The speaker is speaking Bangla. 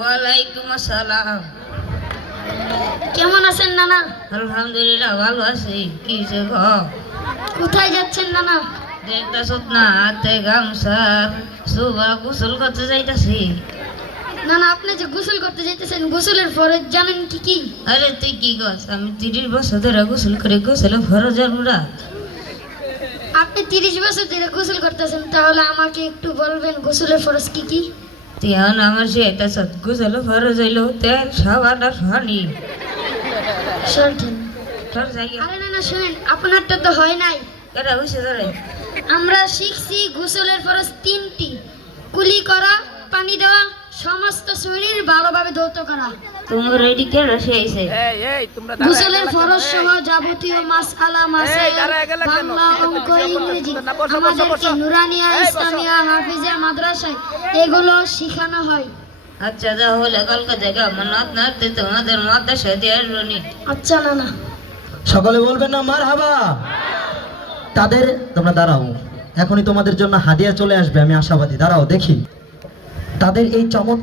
ওয়ালাইকুম আসসালাম। কেমন আছেন নানা? আলহামদুলিল্লাহ ভালো আছি। কি যে কোথায় যাচ্ছেন নানা? দেখতেছ না হাতে গামছা সুবা গোসল করতে যাইতাছি। নানা আপনি যে গোসল করতে যাইতেছেন, গোসলের ফরজ জানেন কি কি? আরে তুই কি কস? আমি 30 বছর ধরে গোসল করে গোসলে ফরজ জানবো না। আপনি 30 বছর ধরে গোসল করতেছেন, তাহলে আমাকে একটু বলবেন গোসলের ফরজ কি কি? তুই এখন আমার শিখাইতেছ গোসলে ফরজ হইল তেল সাবান আর পানি। শোনেন, তোর জায়গা আরে নানা শুনেন, আপনারটা তো হয় নাই। কেটা হয়েছে ধরে? আমরা শিখছি গোসলের ফরজ 3টি: কুলি করা, পানি দেওয়া, সমস্ত শরীর ভালোভাবে ধৌত করা। তোমার এটি কেটা শিখাইছে? গোসলের ফরজ সহ যাবতীয় মাসআলা মাসাইল বাংলা, অঙ্ক, ইংরেজি আমাদেরকে নুরানিয়া ইসলামিয়া হাফিজা মাদ্রাসায় এগুলো শেখানো হয়। আচ্ছা তাহলে কালকে দেখা মানত নাতে তোমাদের মাদ্রাসা দিয়ে আসবনি। আচ্ছা নানা। সকলে বলবেন না মারহাবা। তাদের তোমরা দাঁড়াও, এখনই তোমাদের জন্য হাদিয়া চলে আসবে, আমি আশাবাদী। দাঁড়াও দেখি তাদের এই চমৎকার